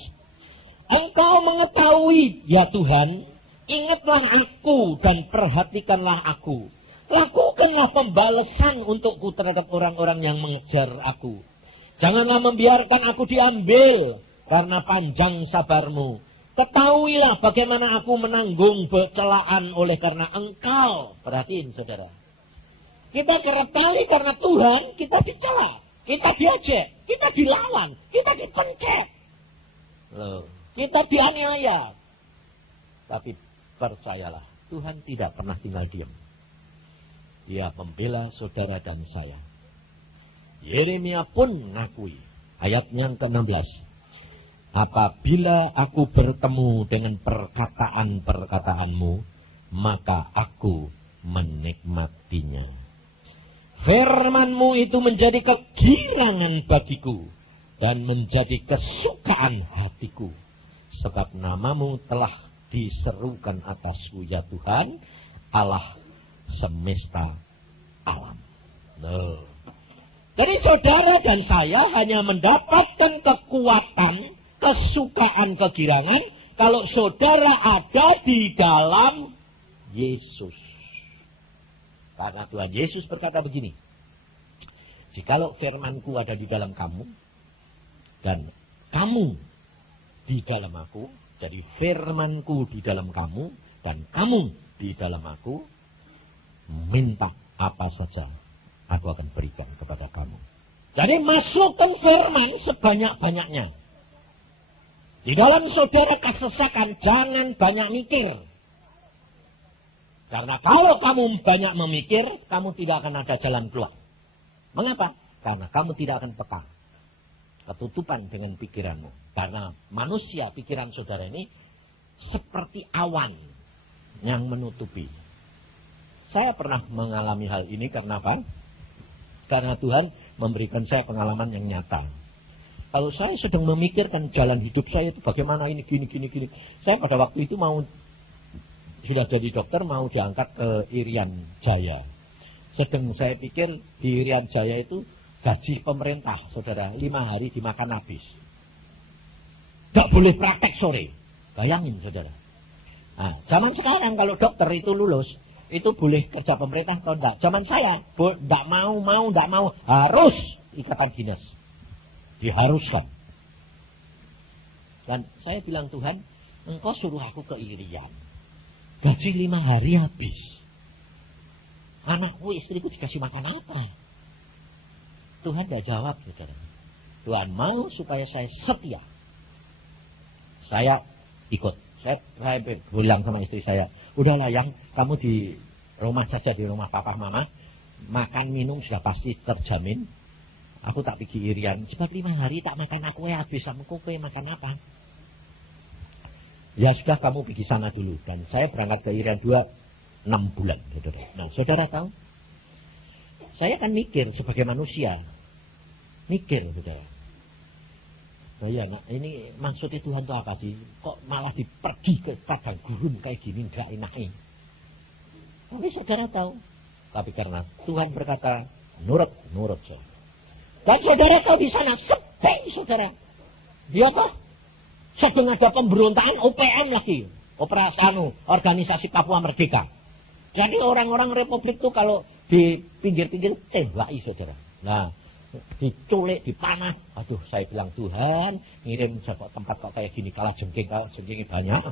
Engkau mengetahui, ya Tuhan, ingatlah aku dan perhatikanlah aku. Lakukanlah pembalasan untukku terhadap orang-orang yang mengejar aku. Janganlah membiarkan aku diambil karena panjang sabarmu. Ketahuilah bagaimana aku menanggung celaan oleh karena engkau. Perhatiin saudara. Kita kerap kali karena Tuhan kita dicela. Kita diejek, kita dilawan, kita dipencet. Kita dianiaya. Tapi percayalah, Tuhan tidak pernah tinggal diam. Dia membela saudara dan saya. Yeremia pun mengakui. Ayat yang ke-16. Apabila aku bertemu dengan perkataan-perkataanmu, maka aku menikmatinya. Firman-Mu itu menjadi kegirangan bagiku dan menjadi kesukaan hatiku. Sebab nama-Mu telah diserukan atasku, ya Tuhan, Allah semesta alam. Jadi saudara dan saya hanya mendapatkan kekuatan, kesukaan, kegirangan kalau saudara ada di dalam Yesus. Karena Tuhan Yesus berkata begini. Jikalau firman-Ku ada di dalam kamu, dan kamu di dalam aku, jadi firman-Ku di dalam kamu, dan kamu di dalam aku, minta apa saja, aku akan berikan kepada kamu. Jadi masukkan firman sebanyak-banyaknya. Di dalam saudara kesesakan, jangan banyak mikir. Karena kalau kamu banyak memikir, kamu tidak akan ada jalan keluar. Mengapa? Karena kamu tidak akan peka. ketutupan dengan pikiranmu. Karena manusia, pikiran saudara ini seperti awan yang menutupi. Saya pernah mengalami hal ini karena apa? Karena Tuhan memberikan saya pengalaman yang nyata. Kalau saya sedang memikirkan jalan hidup saya itu bagaimana ini, gini. Saya pada waktu itu sudah jadi dokter, mau diangkat ke Irian Jaya. Sedang saya pikir di Irian Jaya itu gaji pemerintah, saudara, 5 hari dimakan habis. Gak boleh praktek sore. Bayangin, saudara. Nah, zaman sekarang kalau dokter itu lulus, itu boleh kerja pemerintah atau enggak. Zaman saya, enggak mau, harus ikatan dinas. Diharuskan. Dan saya bilang, Tuhan, Engkau suruh aku ke Irian. Gaji 5 hari habis. Anakku, istriku dikasih makan apa? Tuhan tidak jawab, saudara. Tuhan mau supaya saya setia. Saya ikut. Saya bilang sama istri saya, udahlah yang kamu di rumah saja, di rumah papa mama. Makan minum sudah pasti terjamin. Aku tak pergi Irian. Sebab 5 hari tak makan aku habis. Sama kowe makan apa? Ya sudah, kamu pergi sana dulu. Dan saya berangkat ke Irian 6 bulan. Saudara. Nah, saudara tahu? Saya kan mikir sebagai manusia. Mikir, saudara. Nah ya, ini maksudnya Tuhan itu apa sih? Kok malah dipergi ke padang gurun kayak gini, enggak enaknya. Tapi saudara tahu. Tapi karena Tuhan berkata, nurut saudara. Dan saudara tahu di sana sepi, saudara. Dia apa? Sedang ada pemberontakan OPM lagi. Organisasi Papua Merdeka. Jadi orang-orang Republik itu kalau di pinggir-pinggir tembaki, saudara. Nah, diculik, dipanah. Aduh, saya bilang, Tuhan, ngirim tempat kok kayak gini, kalah jengkingnya banyak.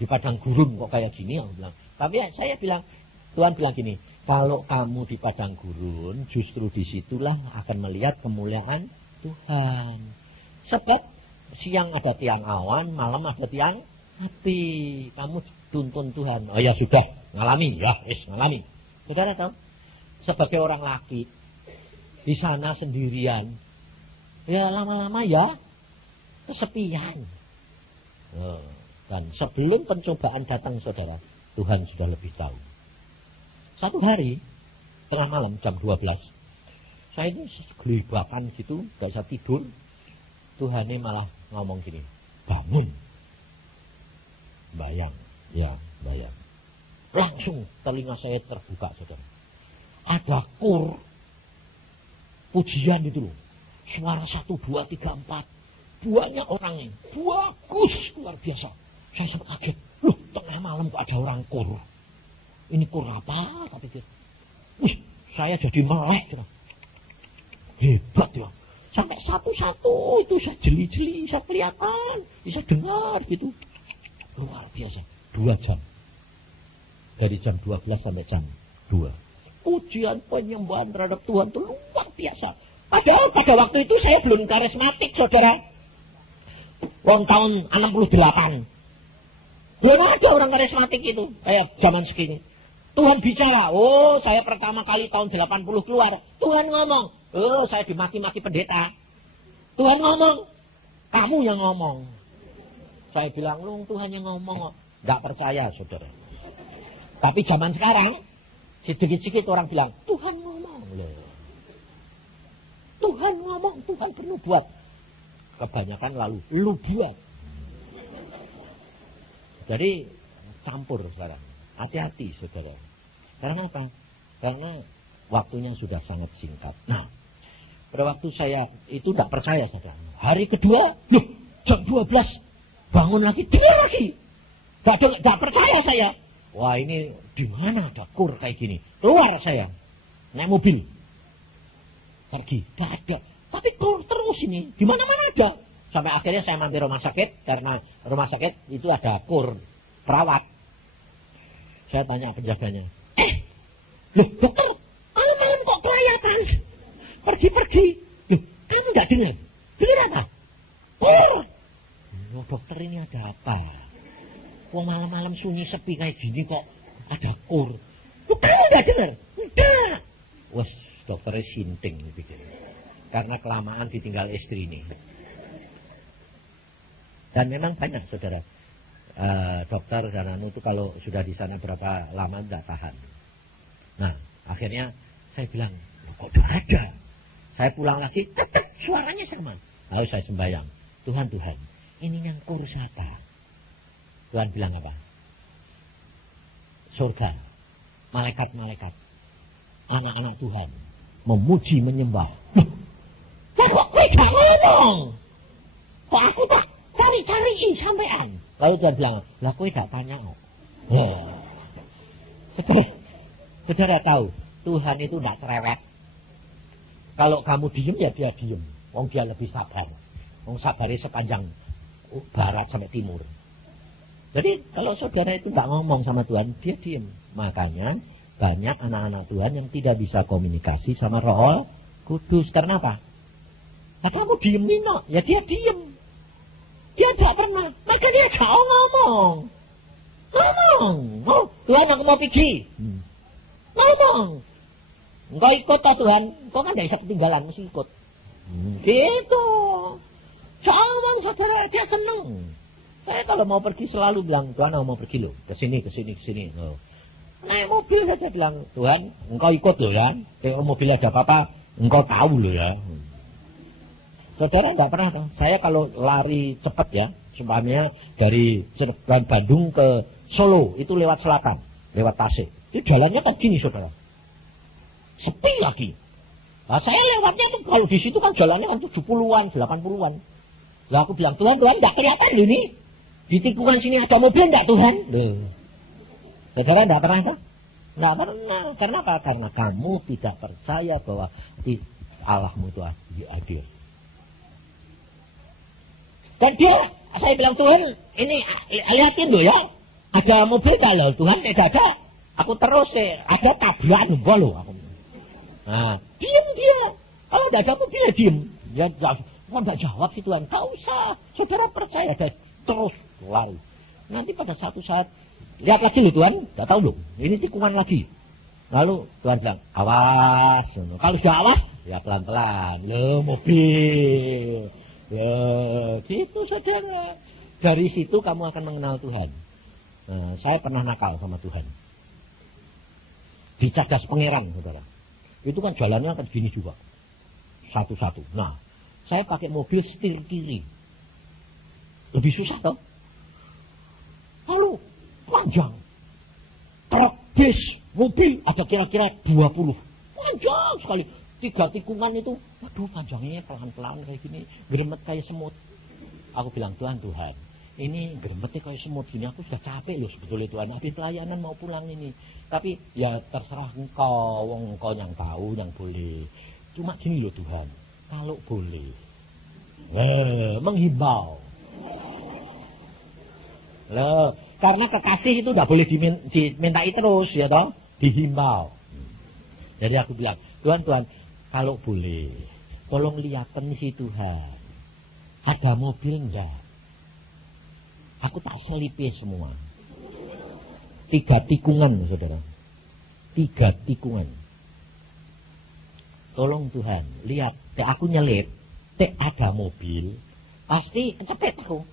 Di padang gurun kok kayak gini, aku bilang. Tapi saya bilang, Tuhan bilang gini, kalau kamu di padang gurun, justru disitulah akan melihat kemuliaan Tuhan. Sebab siang ada tiang awan, malam ada tiang api. Kamu tuntun Tuhan. Oh ya sudah, ngalami. Saudara tahu, sebagai orang laki, di sana sendirian, ya lama-lama ya kesepian. Dan sebelum pencobaan datang, saudara, Tuhan sudah lebih tahu. Satu hari, tengah malam jam 12, saya ini gelibakan gitu, gak bisa tidur. Tuhan ini malah ngomong gini, bangun. Bayang. Langsung telinga saya terbuka, saudara. Ada kur pujian itu loh. Suara 1, 2, 3, 4. Banyak orangnya. Bagus, luar biasa. Saya sempat kaget. Loh, tengah malam kok ada orang kur. Ini kur apa? Tak pikir. Wih, saya jadi melek. Hebat ya. Sampai satu-satu itu saya jeli-jeli, saya kelihatan, bisa dengar gitu. Luar biasa. 2 jam. Dari jam 12 sampai jam 2. Pujian penyembahan terhadap Tuhan itu luar biasa. Padahal pada waktu itu saya belum karismatik, saudara. Tahun 68. Belum ada orang karismatik itu. Kayak zaman segini. Tuhan bicara. Oh, saya pertama kali tahun 80 keluar. Tuhan ngomong. Oh, saya dimaki-maki pendeta. Tuhan ngomong. Kamu yang ngomong. Saya bilang, lu Tuhan yang ngomong. Nggak percaya, saudara. Tapi zaman sekarang, sedikit-sedikit orang bilang, Tuhan ngomong. Tuhan ngomong, Tuhan perlu buat. Kebanyakan lalu, lu buat. Jadi, campur sekarang. Hati-hati, saudara. Karena apa? Karena waktunya sudah sangat singkat. Nah, pada waktu saya itu tidak percaya, saudara. Hari kedua, loh, jam 12, bangun lagi, dengar lagi. Gak percaya saya. Wah, ini di mana ada kur kayak gini? Keluar saya, naik mobil, pergi. Gak ada. Tapi kur terus ini, di mana-mana ada. Sampai akhirnya saya mampir rumah sakit, karena rumah sakit itu ada kur perawat. Saya tanya penjaganya, loh dokter, malam-malam kok kelihatan? Pergi-pergi. Loh, kamu nggak dengar? Dengar apa? Kur. Loh dokter, ini ada apa? Kok malam-malam sunyi sepi kayak gini kok ada kur? Loh, kamu nggak dengar? Enggak. Wes dokternya sinting pikir. karena kelamaan ditinggal istri ini. Dan memang banyak saudara, dokter dan anu itu kalau sudah di sana berapa lama tidak tahan. Nah, akhirnya saya bilang, kok tidak ada? Saya pulang lagi, tetap suaranya sama. Lalu saya sembahyang, Tuhan, ini yang kursata. Tuhan bilang apa? Surga, malaikat-malaikat, anak-anak Tuhan memuji menyembah. Kok tidak ngomong? Kok aku tak cari-cariin sampean? Lalu Tuhan bilang, lah kowe tidak tanya. Saudara tahu, Tuhan itu tidak cerewet. Kalau kamu diem ya dia diem. Wong dia lebih sabar. Wong sabarnya sepanjang barat sampai timur. Jadi kalau saudara itu tidak ngomong sama Tuhan, dia diem. Makanya banyak anak-anak Tuhan yang tidak bisa komunikasi sama Roh Kudus. Karena apa? Nah, kamu diem Nino, ya dia diem. Dia tidak pernah, maka dia jauh ngomong. Oh, Tuhan aku mau pergi. Ngomong. Engkau ikut toh Tuhan, engkau kan tidak bisa ketinggalan, mesti ikut. Gitu. Jangan saudara, dia senang. Saya kalau mau pergi selalu bilang, Tuhan aku mau pergi loh, ke sini. Loh. Naik mobil saja bilang, Tuhan, engkau ikut loh ya. Kalau mobil ada apa-apa, engkau tahu loh ya. Saudara tidak pernah tahu. Saya kalau lari cepat ya, seumpamanya dari Cirebon Bandung ke Solo, itu lewat selatan, lewat Tasik. Itu jalannya kan gini saudara. Sepi lagi. Nah, saya lewatnya itu kalau di situ kan jalannya kan 70-an, 80-an. Lah aku bilang, Tuhan, enggak kelihatan loh ini. Di tikungan sini ada mobil enggak Tuhan? Loh. Saudara enggak pernah tak? Enggak pernah. Karena apa? Karena kamu tidak percaya bahwa Allahmu itu adil. Dan dia, saya bilang, Tuhan, ini lihatin loh ya. Ada mobil enggak loh? Tuhan tidak ada. Aku terus ada tabrakan enggak loh. Nah, diam dia. Kalau tidak ada mobil ya diam. Ya tidak jawab sih Tuhan. Tak usah. Saudara percaya dan terus lari. Nanti pada satu saat lihat lagi loh Tuhan. Tidak tahu loh. Ini tikungan lagi. Lalu Tuhan bilang awas. Kalau sudah awas ya pelan-pelan. Loh mobil. Loh gitu saudara. Dari situ kamu akan mengenal Tuhan. Nah, saya pernah nakal sama Tuhan. Dicadas pangeran saudara. Itu kan jalannya kan gini juga. Satu-satu. Nah, saya pakai mobil setir kiri. Lebih susah toh. Lalu panjang. Truk, bis, mobil ada kira-kira 20. Panjang sekali. 3 tikungan itu. Waduh panjangnya pelan-pelan kayak gini. Geremet kayak semut. Aku bilang Tuhan. Ini geremetnya kayak semut gini. Aku sudah capek loh sebetulnya Tuhan. Habis pelayanan mau pulang ini. Tapi ya terserah engkau. Engkau yang tahu, yang boleh. Cuma gini loh Tuhan. Kalau boleh. Menghimbau. Loh, karena kekasih itu tidak boleh dimintai terus ya toh. Dihimbau. Jadi aku bilang, Tuhan, kalau boleh. Tolong lihatkan sih Tuhan. Ada mobil enggak? Aku tak selipih semua. 3 tikungan, saudara. 3 tikungan. Tolong Tuhan, lihat. Aku nyelip. Ada mobil. Pasti kecepet aku.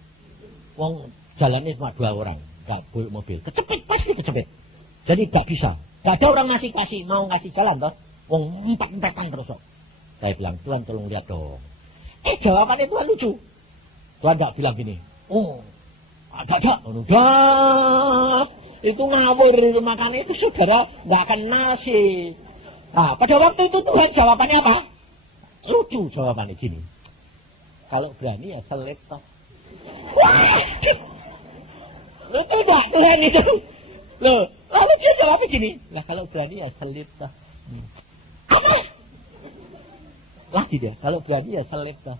Wong jalannya cuma 2 orang. Gak boleh mobil. Kecepet, pasti kecepet. Jadi gak bisa. Gak ada orang mau ngasih jalan toh. Wong empat-empatan terus. Saya bilang, Tuhan tolong lihat dong. Jawabannya Tuhan lucu. Tuhan gak bilang gini. Ada. Itu ngawur itu makanya itu saudara nggak kenal sih. Nah pada waktu itu Tuhan jawabannya apa? Lucu jawabannya gini. Kalau berani ya selip toh. Wah, lucu enggak Tuhan itu? Loh, lalu dia jawabnya gini. Lah kalau berani ya selip toh. Apa? Lagi dia. Kalau berani ya selip toh.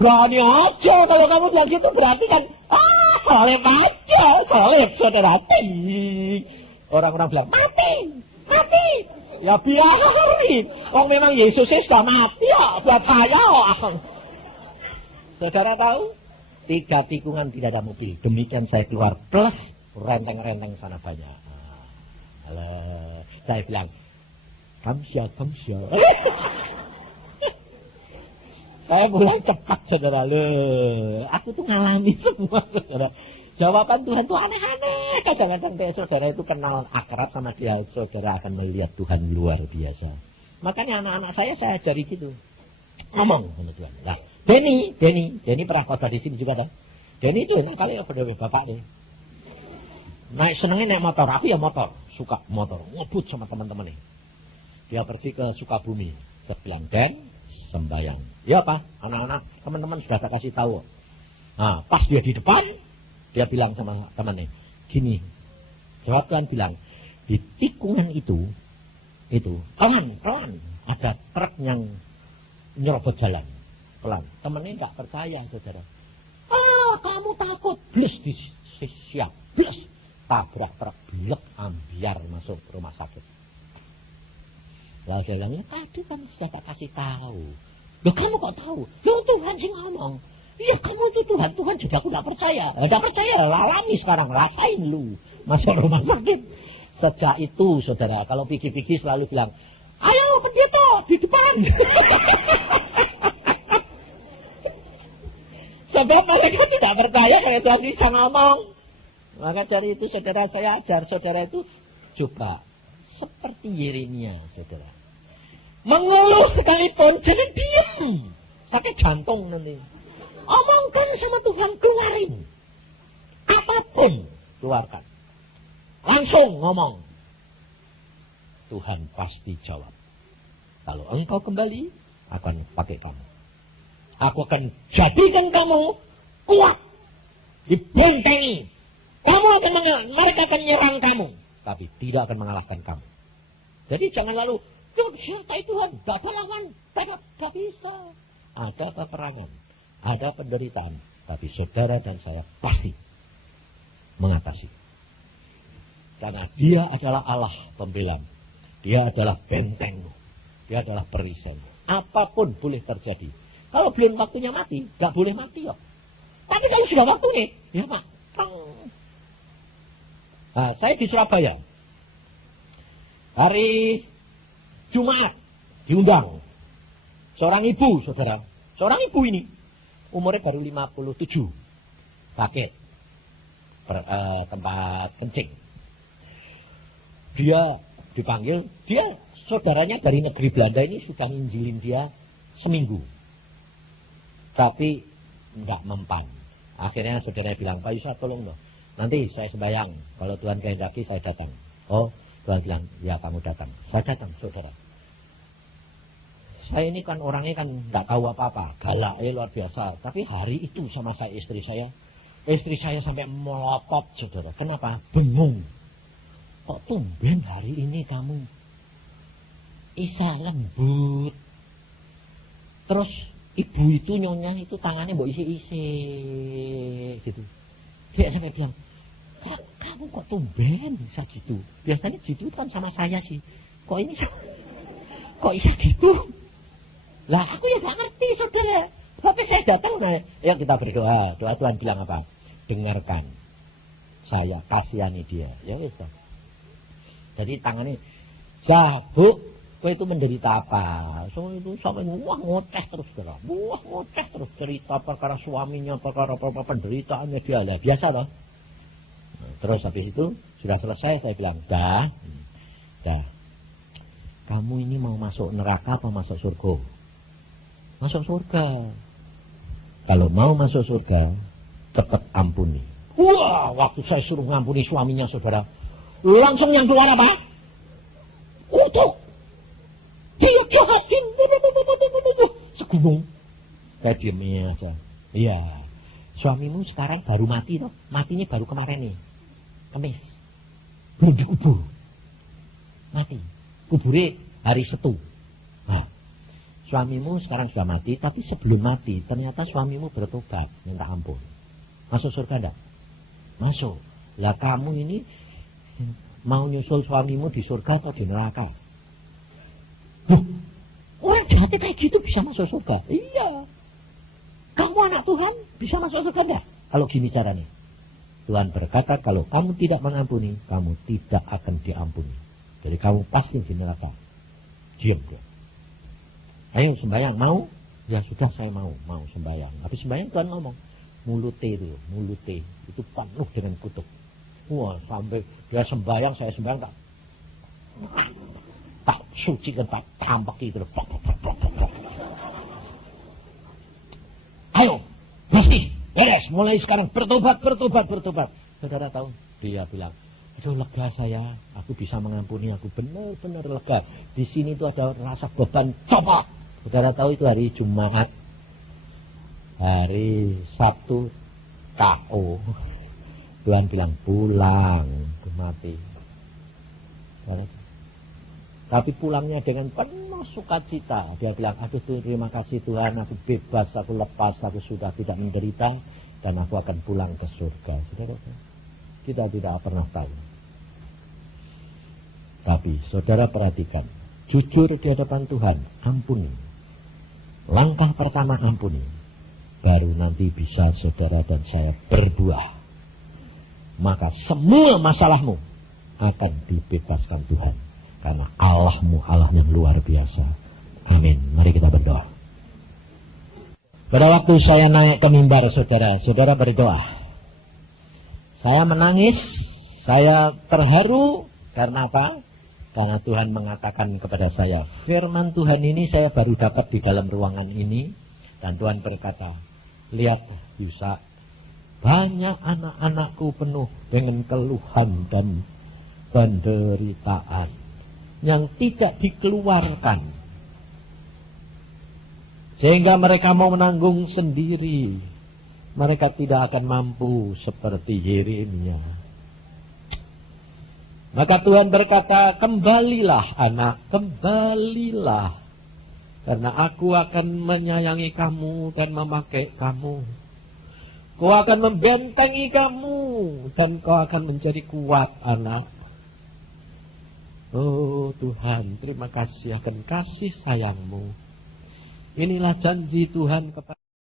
Berani aja kalau kamu bilang gitu berarti kan soleh aja, soleh saudara. Orang-orang bilang mati. Ya biarin. Orang memang Yesusnya sudah mati ya buat saya. Saudara tahu? 3 tikungan tidak ada mobil. Demikian saya keluar plus renteng-renteng sana banyak. Saya bilang kamsia. Saya pulang cepat, saudara. Loh, aku tuh ngalami semua, saudara. Jawaban Tuhan tuh aneh-aneh. Kadang-kadang saudara itu kenal akrab sama dia, saudara akan melihat Tuhan luar biasa. Makanya anak-anak saya ajari gitu. Ngomong sama Tuhan. Nah, Denny pernah khotbah di sini juga kan? Denny itu enak kali ya pada bapak nih. Senengnya naik motor, aku ya motor, suka motor, ngebut sama teman-teman nih. Dia pergi ke Sukabumi, dia bilang, Den, sembayang. Ya Pak, anak-anak, teman-teman sudah saya kasih tahu. Nah, pas dia di depan, dia bilang sama temannya, gini, jawab Tuhan bilang, di tikungan itu, pelan, ada truk yang nyerobot jalan, pelan. Temannya nggak percaya, saudara. Kamu takut, blus siap, blus. Tabrak truk, blek, ambiar masuk rumah sakit. Lalu saya bilang, ya tadi kan sudah tak kasih tahu. Loh kamu kok tahu? Loh Tuhan sih ngomong. Iya kamu itu Tuhan juga aku tidak percaya. Tidak percaya, alami sekarang, rasain lu. Masuk rumah sakit. Sejak itu saudara, kalau pikir-pikir selalu bilang, ayo pendeta di depan. Sebab mereka tidak percaya kalau Tuhan bisa ngomong. Maka dari itu saudara saya ajar saudara itu coba seperti Yeremia saudara. Mengeluh sekalipun, jangan diam. Sakit jantung nanti. Omongkan sama Tuhan, keluarin. Apapun, keluarkan. Langsung ngomong. Tuhan pasti jawab. Kalau engkau kembali, akan pakai kamu. Aku akan jadikan kamu kuat. Dibentengi. Mereka akan nyerang kamu. Tapi tidak akan mengalahkan kamu. Jadi jangan lalu, siapa Tuhan? Gak ada lawan. Gak bisa. Ada peperangan. Ada penderitaan. Tapi saudara dan saya pasti mengatasi. Karena dia adalah Allah pembela. Dia adalah bentengmu. Dia adalah perisaimu. Apapun boleh terjadi. Kalau belum waktunya mati, gak boleh mati kok. Tapi kalau sudah waktunya, ya Pak. Nah, saya di Surabaya. Hari Jumat diundang seorang ibu, saudara. Seorang ibu ini umurnya baru 57, sakit tempat kencing. Dia dipanggil, saudaranya dari negeri Belanda ini sudah nginjilin dia seminggu, tapi enggak mempan. Akhirnya saudaranya bilang, Pak Yusa tolong dong, nanti saya sembahyang, kalau Tuhan kehendaki saya datang. Oh, Tuhan bilang, ya kamu datang. Saya datang, saudara. Saya ini kan orangnya kan nggak tahu apa-apa, galak luar biasa. Tapi hari itu sama istri saya sampai melotot, saudara. Kenapa? Bingung. Kok tumben hari ini kamu isa lembut. Terus ibu itu nyonya itu tangannya mbok isi-isi gitu. Dia sampai bilang, kamu kok tumben bisa gitu? Biasanya gitu kan sama saya sih. Kok ini kok bisa gitu? Lah aku ya gak ngerti saudara. Tapi saya datang, ya kita berdoa. Doa Tuhan bilang apa? Dengarkan saya, kasihani dia. Ya wis. Jadi tangannya, Bu, kau itu menderita apa? So itu sampai ngoceh terus saudara. Ngoceh terus cerita perkara suaminya, perkara penderitaannya dia. Lah biasa loh. Terus habis itu sudah selesai saya bilang, dah. Kamu ini mau masuk neraka apa masuk surga? Masuk surga. Kalau mau masuk surga, cepat ampuni. Wah, waktu saya suruh ngampuni suaminya saudara, langsung yang keluar apa? Kutuk. Dia jahatin. Segunung. Saya diamnya aja. Iya. Suamimu sekarang baru mati toh. Matinya baru kemarin nih. Kamis. Belum dikubur. Mati. Kuburnya hari Setu. Nah, suamimu sekarang sudah mati, tapi sebelum mati ternyata suamimu bertobat, minta ampun. Masuk surga enggak? Masuk. Lah kamu ini mau nyusul suamimu di surga atau di neraka? Loh, orang jahat kayak gitu bisa masuk surga? Iya. Kamu anak Tuhan bisa masuk surga enggak? Kalau gini caranya. Tuhan berkata kalau kamu tidak mengampuni, kamu tidak akan diampuni. Jadi kamu pasti di neraka. Diam dia. Ayo sembahyang, mau? Ya sudah, saya mau sembahyang. Habis sembahyang Tuhan ngomong, mulute itu penuh dengan kutuk. Wah, sampai dia sembahyang, saya sembahyang tak sucikan, tak tampak itu. Ayo, bersih, beres, mulai sekarang bertobat. Saudara tahu, dia bilang, aduh lega saya, aku bisa mengampuni, aku benar-benar lega. Di sini itu ada rasa beban copot. Saudara tahu itu hari Jumat, hari Sabtu KO. Tuhan bilang pulang, mati. Tapi pulangnya dengan penuh sukacita. Dia bilang, aduh terima kasih Tuhan, aku bebas, aku lepas, aku sudah tidak menderita, dan aku akan pulang ke surga. Saudara, kita tidak pernah tahu. Tapi saudara perhatikan, jujur di hadapan Tuhan, ampuni. Langkah pertama ampuni, baru nanti bisa saudara dan saya berbuah. Maka semua masalahmu akan dibebaskan Tuhan. Karena Allahmu Allah yang luar biasa. Amin. Mari kita berdoa. Pada waktu saya naik ke mimbar saudara berdoa. Saya menangis, saya terharu. Karena apa? Karena Tuhan mengatakan kepada saya, firman Tuhan ini saya baru dapat di dalam ruangan ini. Dan Tuhan berkata, lihat Yusa, banyak anak-anakku penuh dengan keluhan dan penderitaan yang tidak dikeluarkan. Sehingga mereka mau menanggung sendiri. Mereka tidak akan mampu seperti Yeremia. Maka Tuhan berkata, kembalilah anak, kembalilah. Karena aku akan menyayangi kamu dan memakai kamu. Kau akan membentengi kamu dan kau akan menjadi kuat anak. Oh Tuhan, terima kasih akan kasih sayangmu. Inilah janji Tuhan kepada